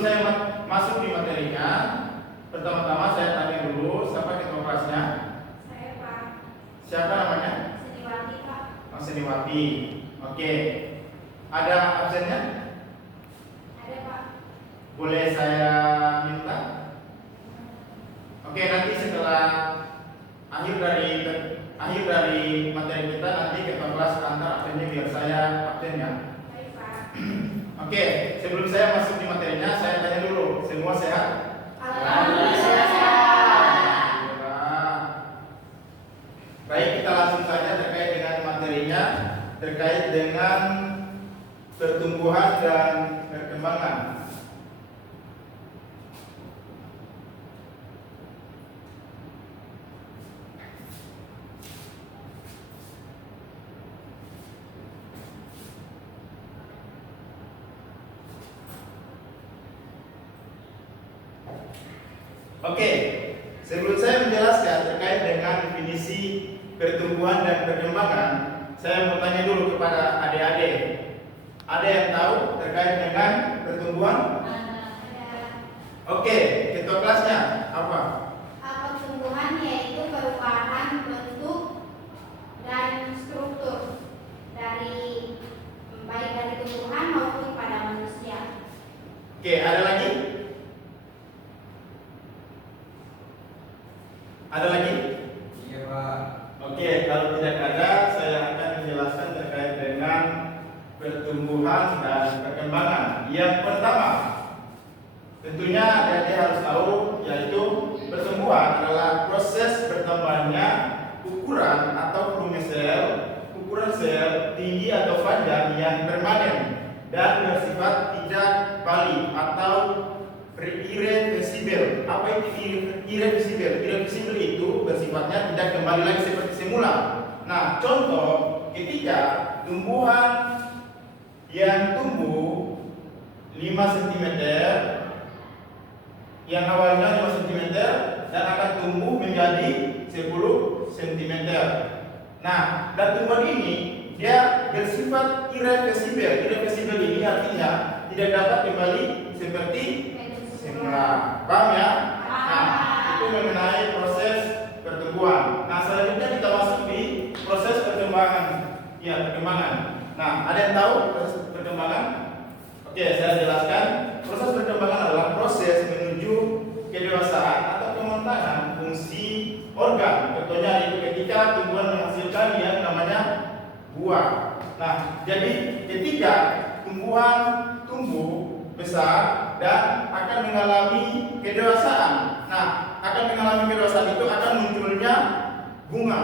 saya masuk di materinya, pertama-tama saya tanya dulu siapa ketua kelasnya. Saya, Pak. Siapa namanya? Seniwati, Pak. Oh, Seniwati. Oke. Ada absennya? Ada, Pak. Boleh saya minta? Oke, nanti setelah akhir dari materi kita, nanti ketua kelas antar absennya biar saya absen ya. Baik, Pak. Oke, sebelum saya masuk di materinya, saya tanya dulu, semua sehat? Alhamdulillah sehat. Alhamdulillah. Baik, kita langsung saja terkait dengan materinya, terkait dengan pertumbuhan dan perkembangan. Oke, sebelum saya menjelaskan terkait dengan definisi pertumbuhan dan perkembangan, saya mau tanya dulu kepada adik-adik. Ada yang tahu terkait dengan pertumbuhan? Ada. Oke, ketua kelasnya apa? Pertumbuhan yaitu perubahan bentuk dan struktur baik dari tumbuhan maupun pada manusia. Oke, ada lagi? Ada lagi? Iya, Pak. Oke, kalau tidak ada, saya akan menjelaskan terkait dengan pertumbuhan dan perkembangan. Yang pertama, tentunya adik-adik harus tahu, yaitu pertumbuhan adalah proses bertambahnya ukuran atau volume sel, ukuran sel, tinggi atau panjang yang permanen dan bersifat tidak balik atau irreversibel. Apa itu irreversibel? Irreversibel itu bersifatnya tidak kembali lagi seperti semula. Nah, contoh ketika tumbuhan yang tumbuh 5 cm yang awalnya 5 cm dan akan tumbuh menjadi 10 cm. Nah, dan tumbuhan ini dia bersifat irreversibel. Irreversibel ini artinya tidak dapat kembali seperti semula. Paham ya? Nah, itu mengenai proses pertumbuhan. Nah, selanjutnya kita masuk di proses perkembangan. Ya, perkembangan. Nah, ada yang tahu proses perkembangan? Oke, saya jelaskan. Proses perkembangan adalah proses menuju kedewasaan atau kematangan fungsi organ. Contohnya itu ketika tumbuhan menghasilkan yang namanya buah. Nah, jadi ketika tumbuhan tumbuh besar dan akan mengalami kedewasaan. Nah, akan mengalami kedewasaan itu akan munculnya bunga.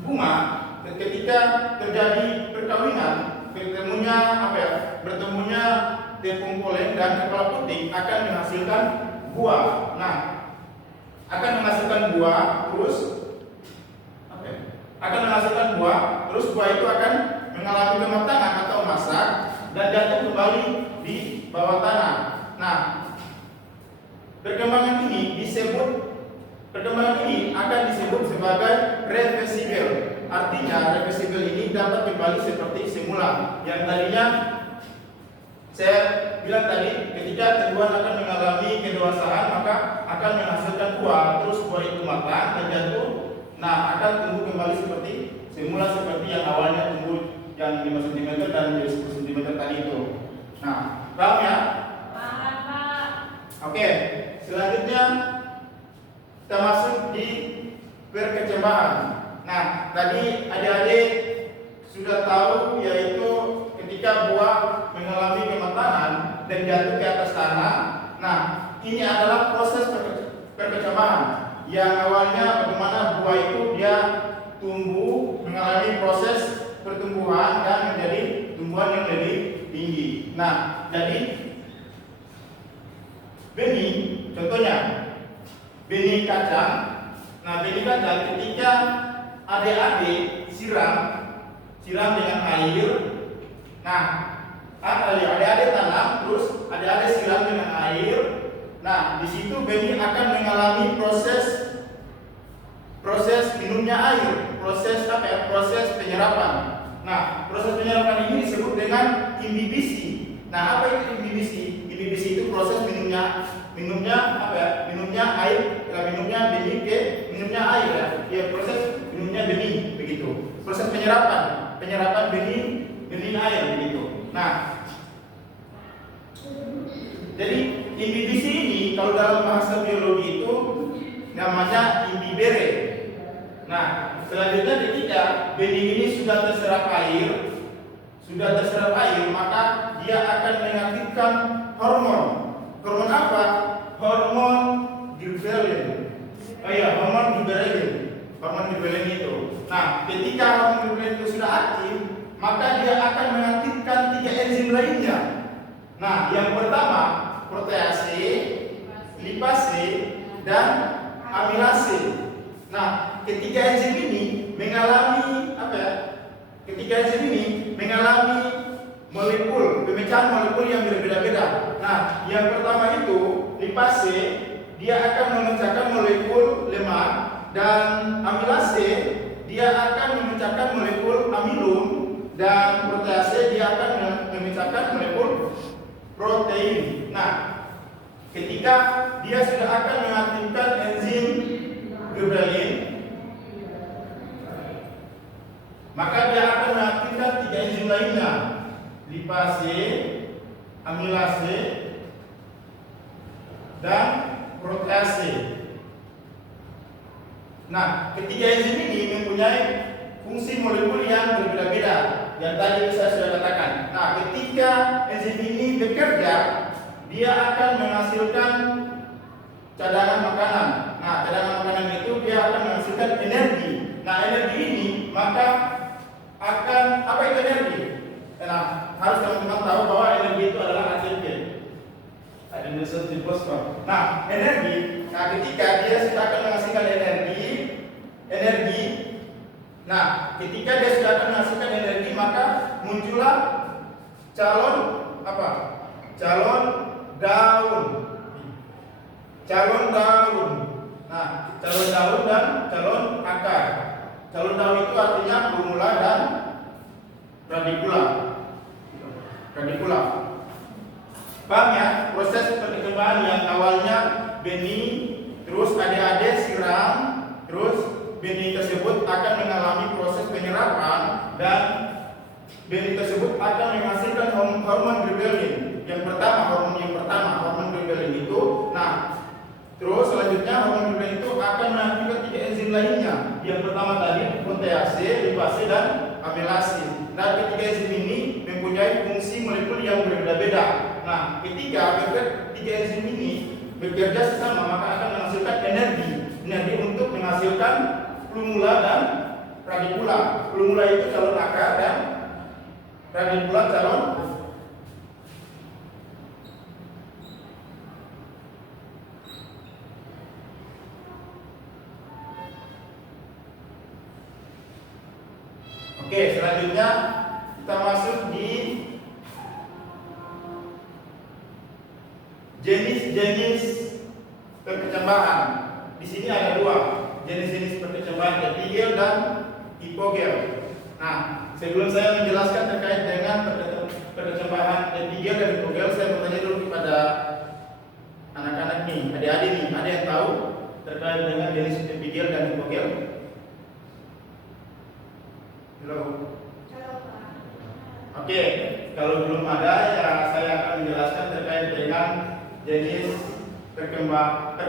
Bunga ketika terjadi perkawinan, bertemunya tepung polen dan kepala putih akan menghasilkan buah. Nah, akan menghasilkan buah terus buah itu akan mengalami kematangan atau masak dan jatuh kembali di bawah tanah. Nah, perkembangan ini akan disebut sebagai reversibel. Artinya reversibel ini dapat kembali seperti semula. Yang tadinya saya bilang tadi, ketika tumbuhan akan mengalami kedewasaan maka akan menghasilkan buah, terus buah itu matang dan jatuh. Nah, akan tumbuh kembali seperti semula, seperti yang awalnya tumbuh yang 5 cm dan 10 cm tadi itu. Nah, paham ya? Paham, Pak. Oke, selanjutnya kita masuk di perkecambahan. Nah, tadi adik-adik sudah tahu, yaitu ketika buah mengalami kematangan dan jatuh ke atas tanah. Nah, ini adalah proses perkecambahan yang awalnya bagaimana buah itu dia tumbuh, mengalami proses pertumbuhan dan menjadi tumbuhan yang lebih tinggi. Nah, jadi benih, contohnya benih kacang. Nah, benih kacang ketika adik-adik siram dengan air. Nah, adik-adik tanam, terus adik-adik siram dengan air. Nah, di situ benih akan mengalami proses minumnya air, proses penyerapan. Nah, proses penyerapan ini disebut dengan imbibisi. Nah, apa itu imbibisi? Imbibisi itu minumnya apa ya? Minumnya air, minumnya benih ke minumnya air ya. Ya, proses minumnya benih begitu. Proses penyerapan benih air begitu. Nah, jadi imbibisi ini kalau dalam bahasa biologi itu namanya imbibere. Nah, selanjutnya ketika benih ini sudah terserap air, maka dia akan mengaktifkan hormon. Hormon apa? Hormon gibberellin. Hormon gibberellin itu. Nah, ketika hormon gibberellin itu sudah aktif, maka dia akan mengaktifkan 3 enzim lainnya. Nah, yang pertama protease, lipase, dan amilase. Nah, ketiga enzim ini mengalami pemecahan molekul yang berbeda-beda. Nah, yang pertama itu lipase, dia akan memecahkan molekul lemak, dan amilase dia akan memecahkan molekul amilum, dan protease dia akan memecahkan molekul protein. Nah, ketika dia sudah akan mengaktifkan enzim gibberellin, maka dia akan mengaktifkan 3 enzim lainnya, lipase, amilase, dan protease. Nah, ketiga enzim ini mempunyai fungsi molekul yang berbeda-beda yang tadi saya sudah katakan. Nah, ketika enzim ini bekerja, dia akan menghasilkan cadangan makanan. Nah, cadangan makanan itu dia akan menghasilkan energi. Nah, energi ini maka akan apa itu energi? Nah, harus teman-teman tahu bahwa energi itu adalah ATP. Adenosine fosfat. Nah, energi. Nah, ketika dia sudah akan menghasilkan energi. Nah, ketika dia sudah akan menghasilkan energi, maka muncullah calon apa? Calon daun. Nah, calon daun dan calon akar. Calon daun itu artinya plumula dan radikula. Paham ya? Proses perkembangan yang awalnya benih, terus adik-adik siram, terus benih tersebut akan mengalami proses penyerapan, dan benih tersebut akan menghasilkan hormon gibberellin. Yang pertama hormon gibberellin itu. Nah, terus selanjutnya hormon gibberellin itu akan mengaktifkan 3 enzim lainnya. Yang pertama tadi protease, lipase, dan amilase. Nah, ketiga enzim ini mempunyai fungsi molekul yang berbeda-beda. Nah, ketika 3 enzim ini bekerja sesama, maka akan menghasilkan energi untuk menghasilkan plumula dan radikula. Plumula itu calon akar dan radikula calon. Oke, selanjutnya kita masuk di jenis-jenis perkecambahan. Di sini ada 2 jenis-jenis perkecambahan, epigel dan hipogel. Nah, sebelum saya menjelaskan terkait dengan perkecambahan epigel dan hipogel, saya bertanya dulu kepada anak-anak nih, adik-adik nih, ada yang tahu terkait dengan jenis epigel dan hipogel? Belum? Oke, kalau belum ada ya saya akan menjelaskan terkait dengan jenis perkembangan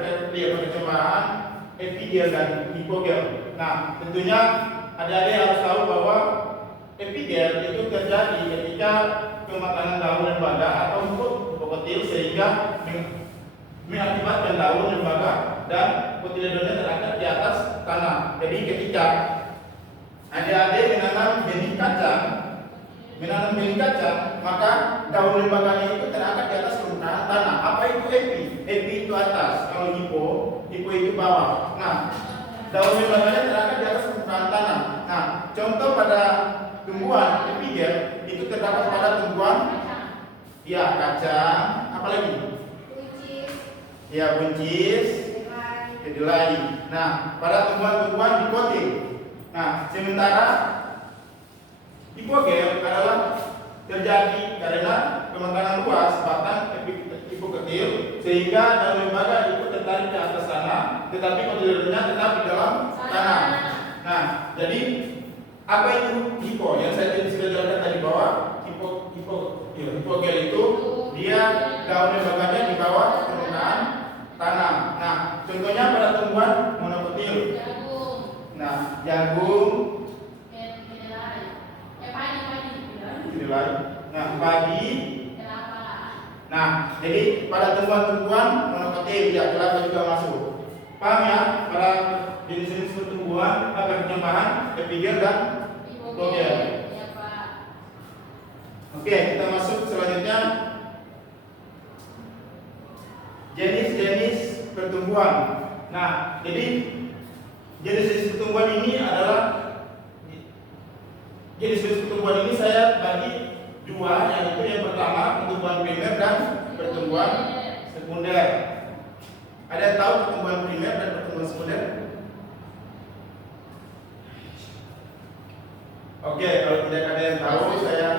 epigel dan hipogel. Nah, tentunya adik-adik harus tahu bahwa epigel itu terjadi ketika pemakanan daun lembaga atau kotil sehingga mengakibatkan daun lembaga dan kotiledonnya terangkat di atas tanah. Jadi ketika adik-adik menanam benih kacang, maka daun lembaganya itu terangkat di atas permukaan tanah. Apa itu epi? Epi itu atas, kalau hipo itu bawah. Nah, daun lembaganya terangkat di atas permukaan tanah. Nah, contoh pada tumbuhan epigel itu terdapat pada tumbuhan kacang, apalagi? Buncis, kedelai. Nah, pada tumbuhan-tumbuhan dikotil. Nah, sementara hipogel adalah terjadi karena pemakanan luas batang epiketil sehingga daun lembaga itu tertarik ke atas sana, tetapi kotiliernya tetap di dalam tanah. Nah, jadi apa itu hipo? Yang saya sudah jelaskan tadi bahwa hipogel itu dia daun lembaganya di bawah permukaan tanah. Nah, contohnya pada tumbuhan monokotil. Nah, jagung, kedelai. Nah, padi. Nah, jadi pada tumbuhan-tumbuhan monokotil ya kelapa juga masuk. Paham ya? Pada jenis-jenis pertumbuhan perkembangan epigel dan hipogel. Oke, kita masuk selanjutnya jenis-jenis pertumbuhan. Nah, jadi jenis-jenis pertumbuhan ini adalah jenis-jenis pertumbuhan ini saya bagi dua, yaitu yang pertama pertumbuhan primer dan pertumbuhan sekunder. Ada yang tahu pertumbuhan primer dan pertumbuhan sekunder? Oke, kalau tidak ada yang tahu, saya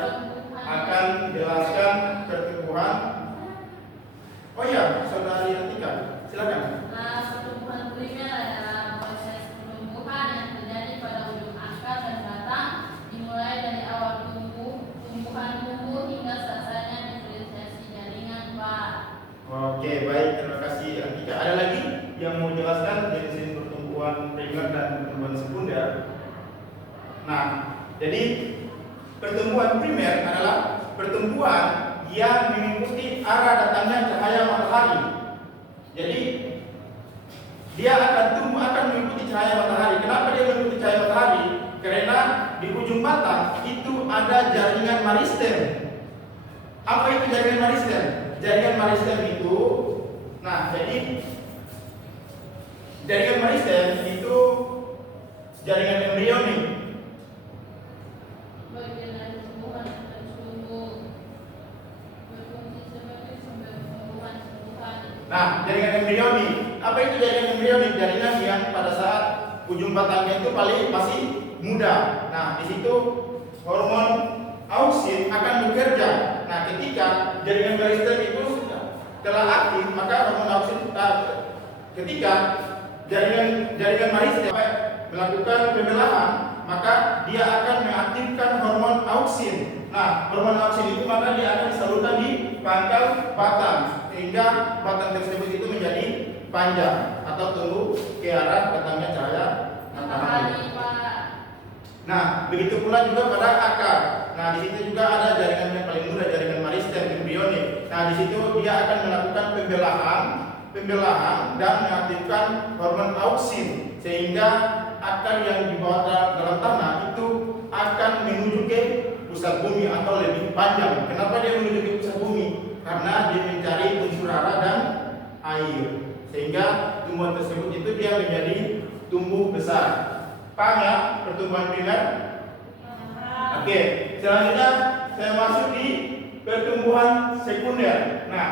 akan jelaskan pertumbuhan. Oh ya, saudari Atika, silakan. Pertumbuhan primer adalah proses pertumbuhan yang terjadi pada ujung akar dan batang, dimulai dari awal tumbuhan tumbuh hingga selesainya diferensiasi jaringan, Pak. Oke, baik, terima kasih Atika. Ada lagi yang mau jelaskan jenis pertumbuhan primer dan pertumbuhan sekunder? Nah, jadi pertumbuhan primer adalah pertumbuhan yang mengikuti arah datangnya cahaya matahari. Jadi dia akan mengikuti cahaya matahari. Kenapa dia mengikuti cahaya matahari? Karena di ujung batang itu ada jaringan maristem. Apa itu jaringan maristem? Jaringan maristem itu, nah jadi jaringan maristem itu jaringan embrionik. Bagian dari tumbuhan yang terus tumbuh berfungsi sebagai sumber tumbuhan. Nah, jaringan embrionik. Apa itu jaringan embrionik? Jaringan yang pada saat ujung batangnya itu masih muda. Nah, di situ hormon auksin akan bekerja. Nah, ketika jaringan maristem itu telah aktif, maka hormon auksin ketika jaringan maristem melakukan pembelahan, maka dia akan mengaktifkan hormon auksin. Nah, hormon auksin itu maka dia akan disalurkan di pangkal batang sehingga batang tersebut itu menjadi panjang atau tumbuh ke arah datangnya cahaya matahari. Nah, begitu pula juga pada akar. Nah, di situ juga ada jaringan yang paling mudah, jaringan maristem embrionik. Nah, di situ dia akan melakukan pembelahan dan mengaktifkan hormon auksin sehingga akar yang dibawa dalam tanah itu akan menuju ke pusat bumi atau lebih panjang. Kenapa dia menuju ke pusat bumi? Karena dia mencari unsur hara dan air, sehingga tumbuhan tersebut itu dia menjadi tumbuh besar. Paham ya pertumbuhan primer? Oke, selanjutnya saya masuk di pertumbuhan sekunder. Nah,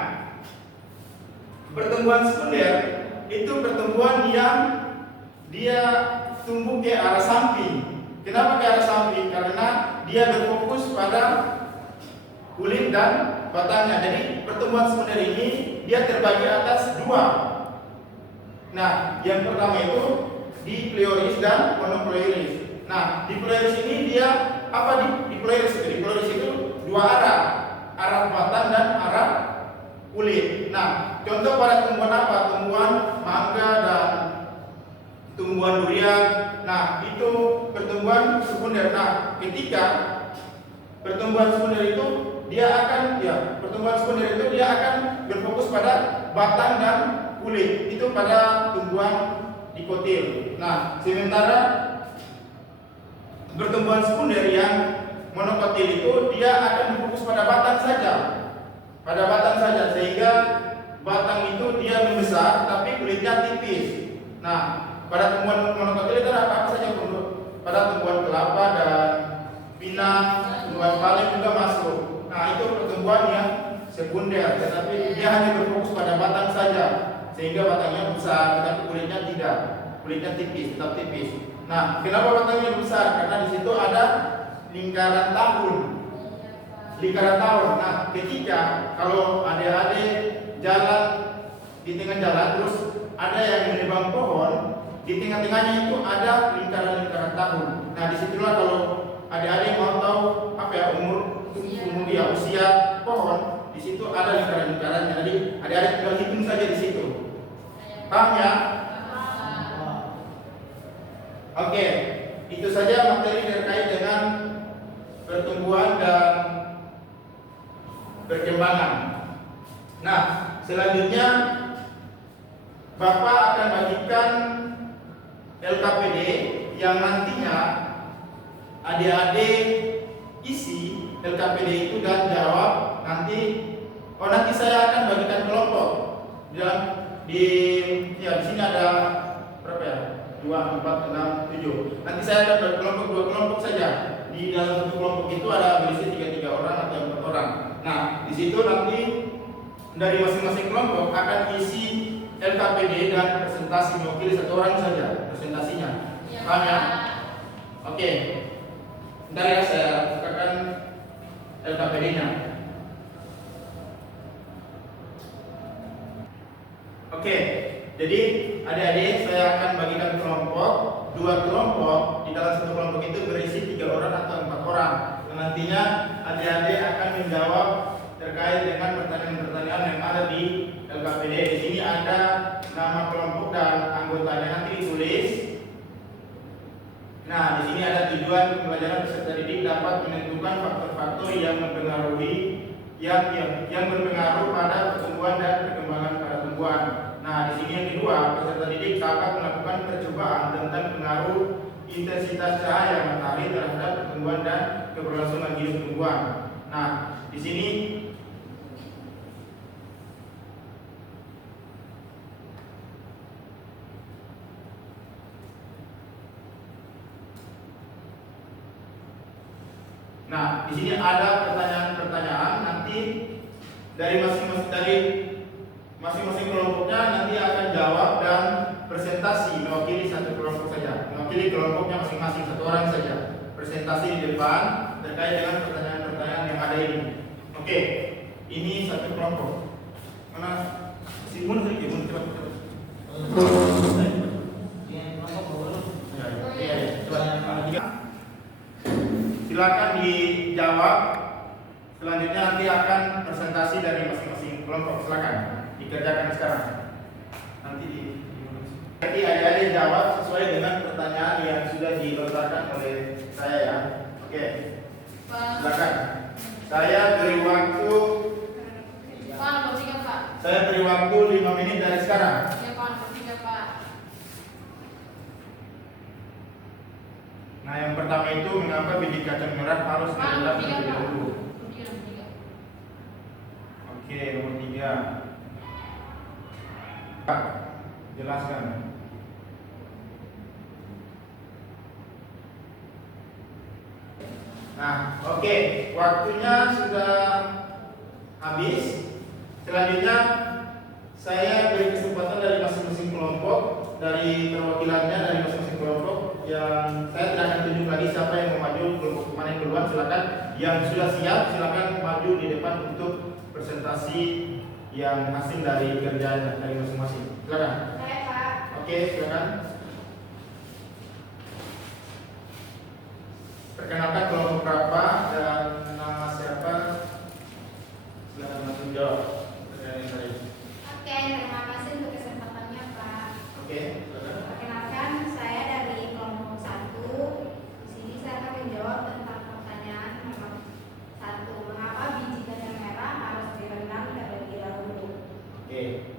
pertumbuhan sekunder itu pertumbuhan yang dia tumbuh ke arah samping. Kenapa ke arah samping? Karena dia berfokus pada kulit dan batangnya. Jadi pertumbuhan sekunder ini dia terbagi atas dua. Nah, yang pertama itu diploiris dan monoploiris. Nah, diploiris ini dia apa? Diploiris itu dua arah batang dan arah kulit. Nah, contoh pada tumbuhan apa? Tumbuhan mangga dan tumbuhan durian. Nah, itu pertumbuhan sekunder. Nah, ketika pertumbuhan sekunder itu pertumbuhan sekunder itu dia akan berfokus pada batang dan kulit. Itu pada tumbuhan dikotil. Nah, sementara pertumbuhan sekunder yang monokotil itu dia akan berfokus pada batang saja. Sehingga batang itu dia membesar tapi kulitnya tipis. Nah, pada tumbuhan monokotil itu ada apa saja? Pada tumbuhan kelapa dan pinang, tumbuhan palem juga masuk. Nah, itu pertumbuhan yang sekunder, tetapi dia hanya berfokus pada batang saja, sehingga batangnya besar, tetapi kulitnya tidak, kulitnya tipis, tetap tipis. Nah, kenapa batangnya besar? Karena di situ ada lingkaran tahun. Nah, ketika kalau adik-adik jalan terus ada yang menebang pohon, di tengah-tengahnya itu ada lingkaran-lingkaran tahun. Nah, disitulah kalau adik-adik mau tahu apa ya umur dia, usia pohon, di situ ada lingkaran-lingkarannya. Jadi adik-adik tinggal hitung saja di situ. Paham ya? Oke, itu saja materi terkait dengan pertumbuhan dan perkembangan. Nah, selanjutnya Bapak akan bagikan LKPD yang nantinya adik-adik isi LKPD itu dan jawab nanti. Nanti saya akan bagikan kelompok. Dan di sini ada berapa ya? 2, 4, 6, 7. Nanti saya akan berkelompok 2 kelompok saja. Di dalam satu kelompok itu ada berisi 3 orang atau 4 orang. Nah, di situ nanti dari masing-masing kelompok akan isi LKPD dan presentasi mewakili 1 orang saja presentasinya. Paham ya? Oke. Bentar ya, saya bukakan LKPD-nya. Oke. Jadi adik-adik saya akan bagikan kelompok 2 kelompok. Di dalam satu kelompok itu berisi 3 orang atau 4 orang. Dan nantinya adik-adik akan menjawab terkait dengan pertanyaan-pertanyaan yang ada di LKPD. Di sini ada nama kelompok dan anggotanya, nanti ditulis. Nah, di sini ada tujuan pembelajaran peserta didik dapat menentukan faktor-faktor yang mempengaruhi yang berpengaruh pada pertumbuhan dan perkembangan pada tumbuhan. Nah, di sini yang kedua, peserta didik dapat melakukan percobaan tentang pengaruh intensitas cahaya matahari terhadap pertumbuhan dan keberlangsungan hidup tumbuhan. Nah, di sini ada pertanyaan-pertanyaan nanti dari masing-masing kelompoknya nanti akan jawab dan presentasi mewakili 1 kelompok saja, mewakili kelompoknya masing-masing 1 orang saja. Presentasi di depan terkait dengan pertanyaan-pertanyaan yang ada ini. Oke, ini 1 kelompok. Mana Simon sedikit, cepat. Silakan dijawab. Selanjutnya nanti akan presentasi dari masing-masing kelompok. Silakan dikerjakan sekarang. Nanti adik-adik jawab sesuai dengan pertanyaan yang sudah dilontarkan oleh saya ya. Oke. Silakan. Saya beri waktu. Saya beri waktu 5 menit dari sekarang. Nah, yang pertama itu mengapa biji kacang merah harus direndam terlebih dahulu? Oke, nomor 3. Pak, jelaskan. Nah, oke, waktunya sudah habis. Selanjutnya saya beri kesempatan dari masing-masing kelompok, dari perwakilannya dari masing-masing kelompok. Yang saya tidak akan tunjuk lagi siapa yang mau maju, kelompok mana yang duluan, silakan. Yang sudah siap silakan maju di depan untuk presentasi yang hasil dari kerjaan dari masing-masing. Silakan. Saya Pak. Oke, silakan. Perkenalkan kelompok berapa dan nama siapa. Silakan langsung jawab pertanyaan yang tadi. Oke, terima kasih untuk kesempatannya Pak. Oke, silakan. Perkenalkan, saya dari kelompok 1. Di sini saya akan menjawab tentang pertanyaan nomor 1. Mengapa biji kacang merah harus direndam terlebih dahulu? Oke.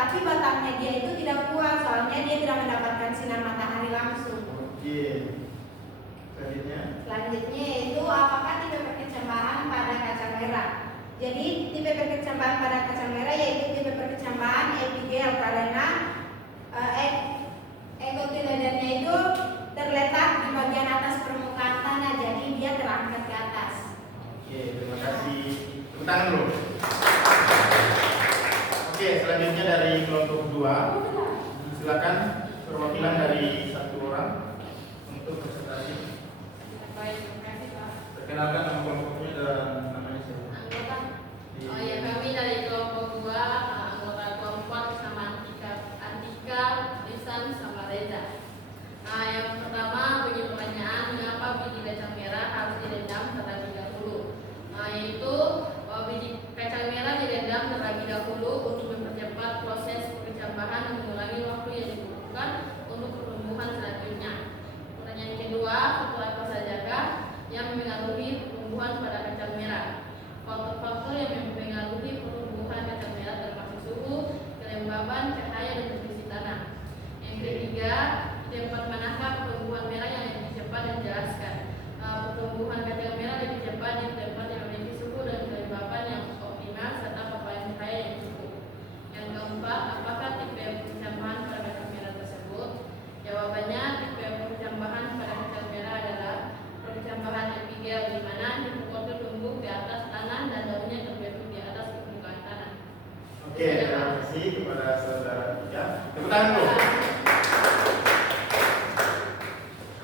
tetapi batangnya dia itu tidak kuat, soalnya dia tidak mendapatkan sinar matahari langsung. Oke. Selanjutnya yaitu apakah tipe perkecambahan pada kacang merah. Jadi tipe perkecambahan pada kacang merah yaitu tipe perkecambahan epigel karena ekotiledonnya itu terletak di bagian atas permukaan tanah, jadi dia terangkat ke atas. Oke, terima kasih. Tepuk tangan dulu. Oke, selanjutnya dari kelompok 2. Silakan perwakilan dari satu orang untuk presentasi. Baik, terima kasih Pak. Perkenalkan nama kelompoknya dan namanya siapa. Anggota. Oh ya, kami dari kelompok 2, anggota kelompok sama Antika, Lisan sama Reza. Nah, yang pertama bunyi pertanyaan, mengapa biji kacang merah harus direndam terlebih dahulu? Nah, yaitu biji kacang merah direndam terlebih dahulu untuk mempercepat proses perkecambahan dan mengurangi waktu yang dibutuhkan untuk pertumbuhan selanjutnya. Pertanyaan kedua, faktor apa sajakah yang mempengaruhi pertumbuhan pada kacang merah? Faktor-faktor yang mempengaruhi pertumbuhan kacang merah termasuk suhu, kelembaban, cahaya, dan kondisi tanah. Yang ketiga, tempat manakah pertumbuhan merah yang lebih cepat dan jelaskan? Pertumbuhan kacang merah lebih cepat di tempat yang memiliki suhu dan kelembaban yang optimal serta paparan cahaya yang cukup. Yang keempat, apakah tipe perkecambahan pada kacang merah tersebut? Jawabannya, tipe perkecambahan pada kacang merah adalah perkecambahan epigel, di mana hipokotil tumbuh di atas tanah dan daunnya terbentuk di atas permukaan tanah. Oke, terima kasih kepada saudara Tika. Tepuk tangan dulu.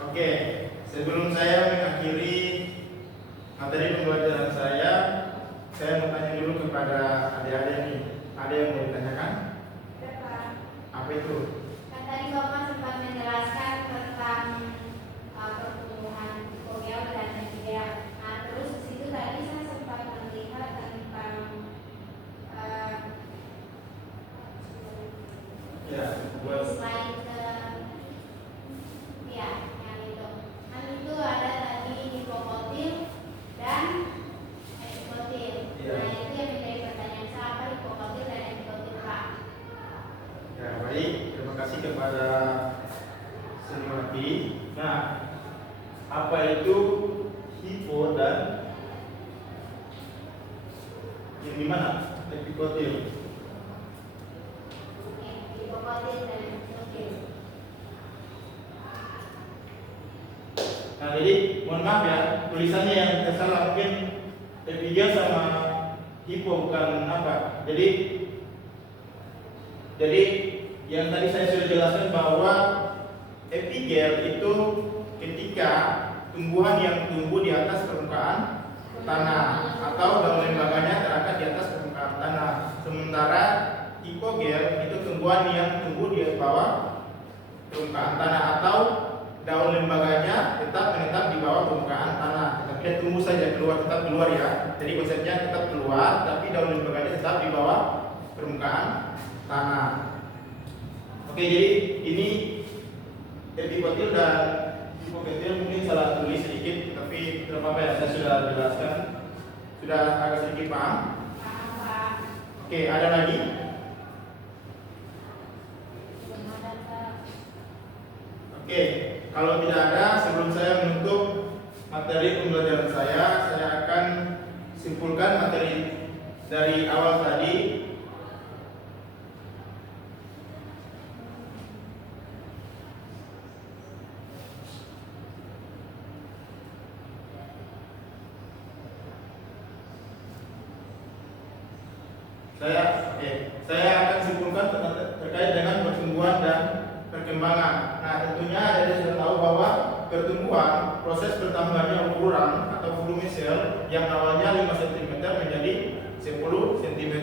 Oke, sebelum saya mengakhiri materi pembelajaran saya mau tanya dulu kepada adik-adik nih. Ada yang mau ditanyakan? Apa itu? Kan tadi Bapak sempat menjelaskan tentang pertumbuhan hipogel dan epigel. Nah, terus di situ tadi saya sempat melihat tentang buat slide ya, yang itu. Kan itu ada tadi hipokotil dan epikotil. Iya. Nah, itu yang menjadi pertanyaan saya, apa hipokotil dan epikotil, Pak? Ya, baik. Terima kasih kepada Senurati. Nah, apa itu hipo dan yang dimana? Epikotil. Oke, hipokotil dan epikotil. Nah, jadi mohon maaf ya, tulisannya yang tersalah, mungkin epigel sama hipo bukan apa. Jadi yang tadi saya sudah jelaskan bahwa epigel itu ketika tumbuhan yang tumbuh di atas permukaan tanah atau daun lembaganya terangkat di atas permukaan tanah. Sementara hipogel itu tumbuhan yang tumbuh di bawah permukaan tanah atau daun lembaganya tetap menetap di bawah permukaan tanah, tapi dia tumbuh saja tetap keluar ya. Jadi konsepnya tetap keluar, tapi daun lembaganya tetap di bawah permukaan tanah. Oke, jadi ini epikotil dan hipokotil mungkin salah tulis sedikit, tapi tidak apa-apa ya, saya sudah jelaskan, sudah agak sedikit paham. Oke, ada lagi? Oke, kalau tidak ada, sebelum saya menutup materi pembelajaran saya akan simpulkan materi dari awal tadi. Saya akan simpulkan terkait dengan pertumbuhan dan perkembangan. Nah, tentunya Anda sudah tahu bahwa pertumbuhan, proses bertambahnya ukuran atau volume sel yang awalnya 5 cm menjadi 10 cm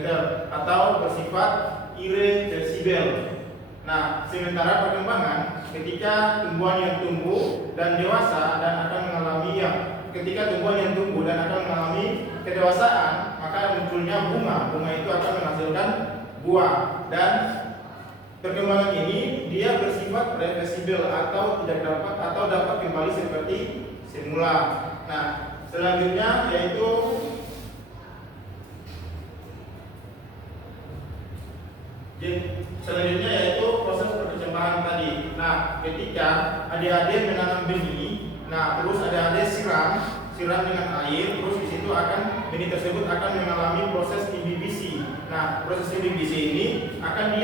atau bersifat irreversibel. Nah, sementara perkembangan ketika tumbuhan yang tumbuh dan dewasa dan akan mengalami ketika tumbuhan yang tumbuh dan akan mengalami kedewasaan, maka munculnya bunga itu akan menghasilkan buah, dan perkembangan ini dia bersifat reversibel atau dapat kembali seperti semula. Nah, selanjutnya yaitu Selanjutnya yaitu proses perkecambahan tadi. Nah, ketika adik-adik menanam benih, nah terus adik-adik siram dengan air, terus di situ benih tersebut akan mengalami proses imbibiasi. Nah, proses imbibiasi ini akan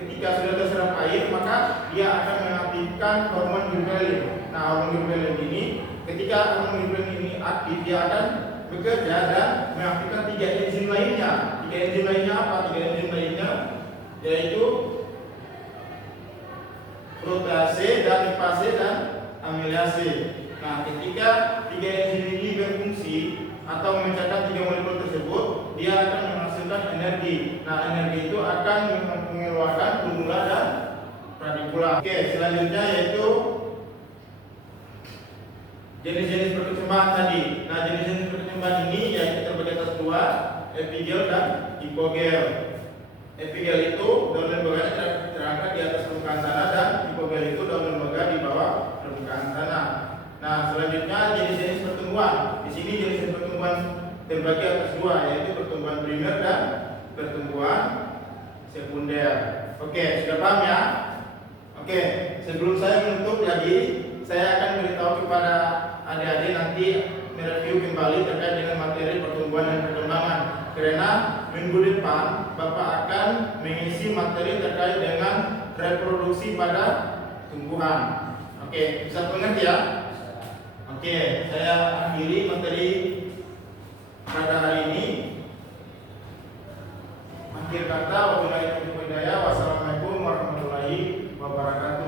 ketika sudah terserap air, maka dia akan mengaktifkan hormon gibberellin. Nah, hormon gibberellin ini ketika hormon gibberellin ini aktif, dia akan bekerja dan mengaktifkan 3 enzim lainnya. 3 enzim lainnya apa? 3 enzim lainnya yaitu protease dan lipase dan amilase. Nah, ketika 3 enzim ini berfungsi atau memecahkan 3 molekul tersebut, dia akan menghasilkan energi. Nah, energi itu akan mengeluarkan plumula dan radikula. Oke, selanjutnya yaitu jenis-jenis perkecambahan tadi. Nah, jenis-jenis perkecambahan ini yaitu terbagi atas 2, epigel dan hipogel. Epigel itu daun lembaganya terangkat di atas permukaan tanah dan hipogel itu daun lembaga di bawah permukaan tanah. Nah, selanjutnya jenis-jenis pertumbuhan. Di sini jenis pertumbuhan terbagi atas 2, yaitu pertumbuhan primer dan pertumbuhan sekunder. Oke, sudah paham ya? Oke, sebelum saya menutup lagi, saya akan beritahu kepada adik-adik nanti mereview kembali terkait dengan materi pertumbuhan dan perkembangan. Karena minggu depan Bapak akan mengisi materi terkait dengan reproduksi pada tumbuhan. Oke, bisa mengerti ya? Oke, saya akhiri materi pada hari ini. Akhir kata, wabillahi taufiq wal hidayah. Wassalamualaikum warahmatullahi wabarakatuh.